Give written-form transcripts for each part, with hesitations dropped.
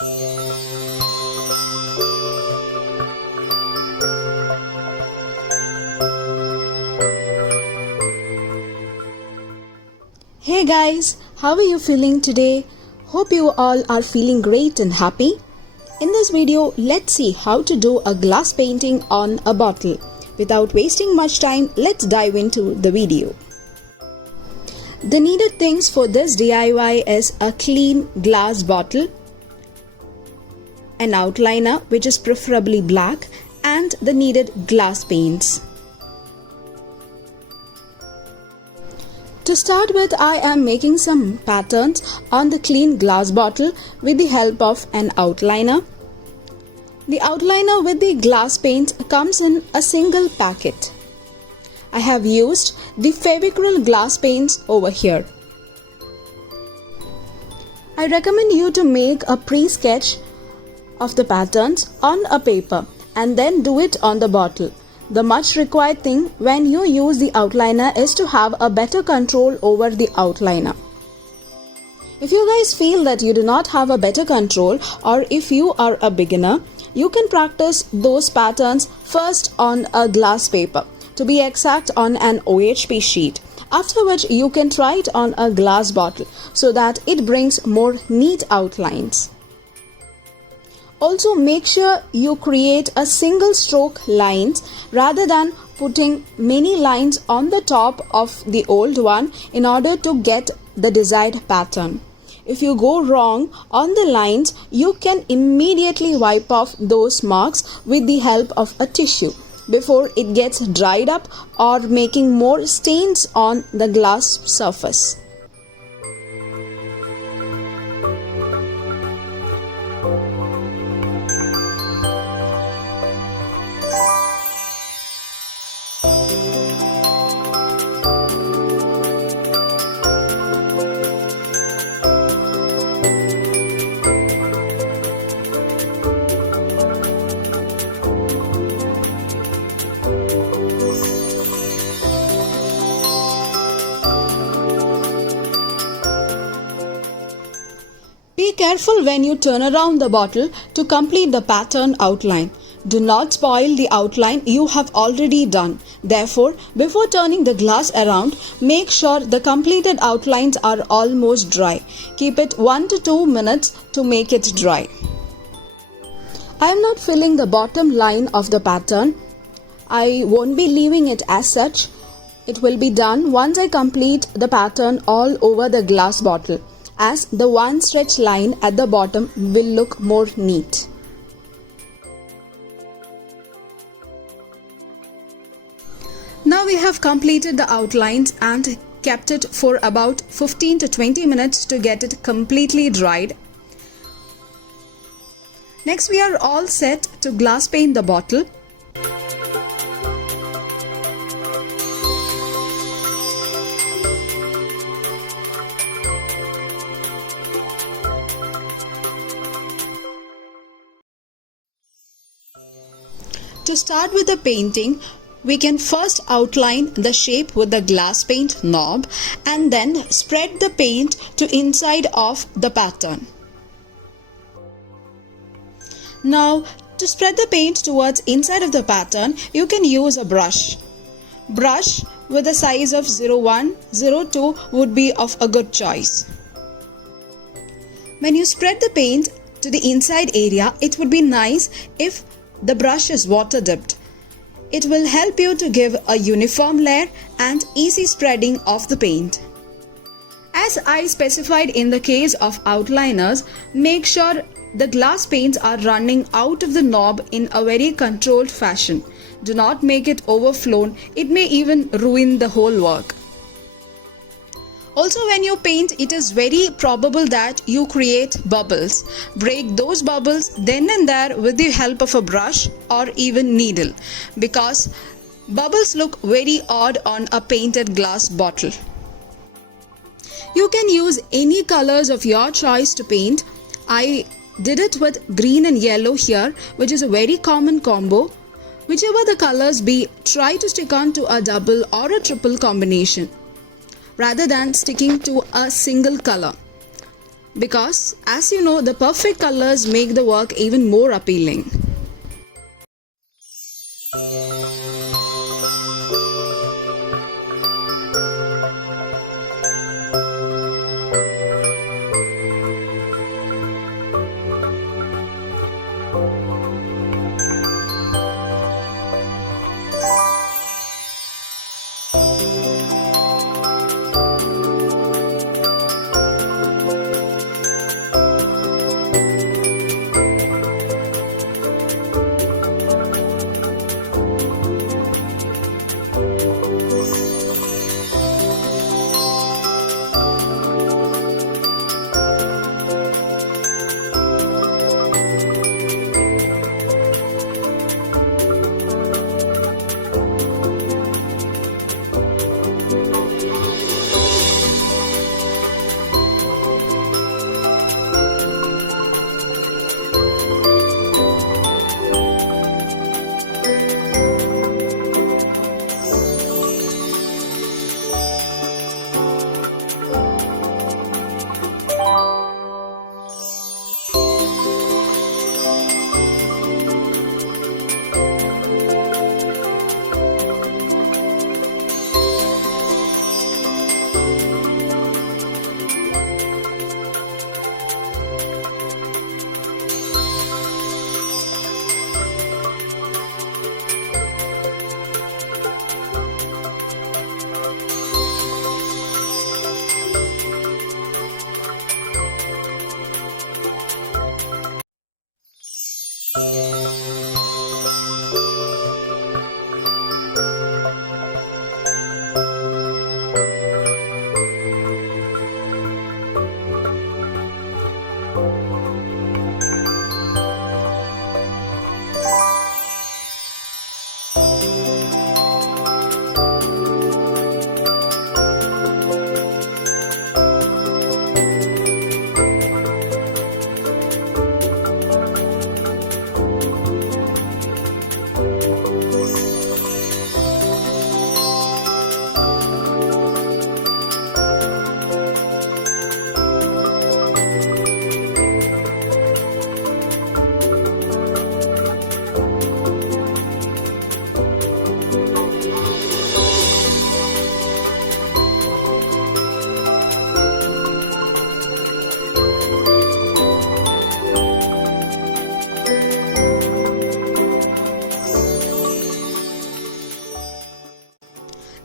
Hey guys, how are you feeling today? Hope you all are feeling great and happy. In this video, let's see how to do a glass painting on a bottle. Without wasting much time, let's dive into the video. The needed things for this DIY is a clean glass bottle, an outliner which is preferably black, and the needed glass paints. To start with, I am making some patterns on the clean glass bottle with the help of an outliner. The outliner with the glass paint comes in a single packet. I have used the Fevicryl glass paints over here. I recommend you to make a pre-sketch of the patterns on a paper and then do it on the bottle. The much required thing when you use the outliner is to have a better control over the outliner. If you guys feel that you do not have a better control, or if you are a beginner, you can practice those patterns first on a glass paper, to be exact on an OHP sheet. After which you can try it on a glass bottle so that it brings more neat outlines. Also, make sure you create a single stroke lines rather than putting many lines on the top of the old one in order to get the desired pattern. If you go wrong on the lines, you can immediately wipe off those marks with the help of a tissue before it gets dried up or making more stains on the glass surface. Be careful when you turn around the bottle to complete the pattern outline. Do not spoil the outline you have already done. Therefore, before turning the glass around, make sure the completed outlines are almost dry. Keep it 1 to 2 minutes to make it dry. I am not filling the bottom line of the pattern. I won't be leaving it as such. It will be done once I complete the pattern all over the glass bottle, as the one stretch line at the bottom will look more neat. Now we have completed the outlines and kept it for about 15 to 20 minutes to get it completely dried. Next, we are all set to glass paint the bottle. To start with the painting, we can first outline the shape with the glass paint knob and then spread the paint to inside of the pattern. Now, to spread the paint towards inside of the pattern, you can use a brush. Brush with a size of 01, 02 would be of a good choice. When you spread the paint to the inside area, it would be nice if the brush is water dipped. It will help you to give a uniform layer and easy spreading of the paint. As I specified in the case of outliners, make sure the glass paints are running out of the knob in a very controlled fashion. Do not make it overflown, it may even ruin the whole work. Also, when you paint, it is very probable that you create bubbles. Break those bubbles then and there with the help of a brush or even needle, because bubbles look very odd on a painted glass bottle. You can use any colors of your choice to paint. I did it with green and yellow here, which is a very common combo. Whichever the colors be, try to stick on to a double or a triple combination rather than sticking to a single color. because, as you know, the perfect colors make the work even more appealing.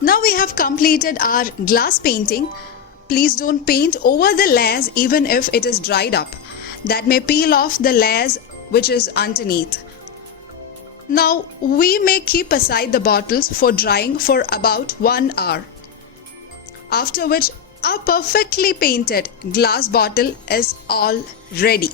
Now we have completed our glass painting. Please don't paint over the layers even if it is dried up. That may peel off the layers which is underneath. Now we may keep aside the bottles for drying for about 1 hour. After which our perfectly painted glass bottle is all ready.